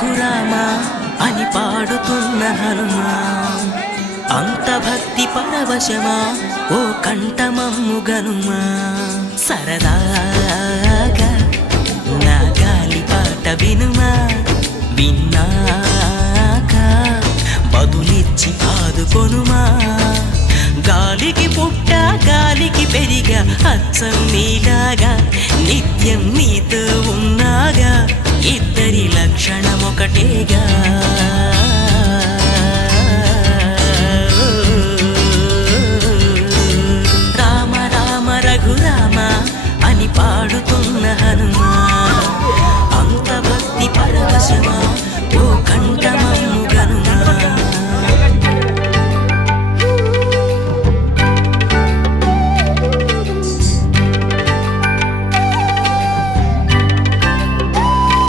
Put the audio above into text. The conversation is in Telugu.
రఘురామా అని పాడుతున్న హనుమా, అంత భక్తి పరవశమా ఓ కంఠమమ్ము గనుమా. సరదా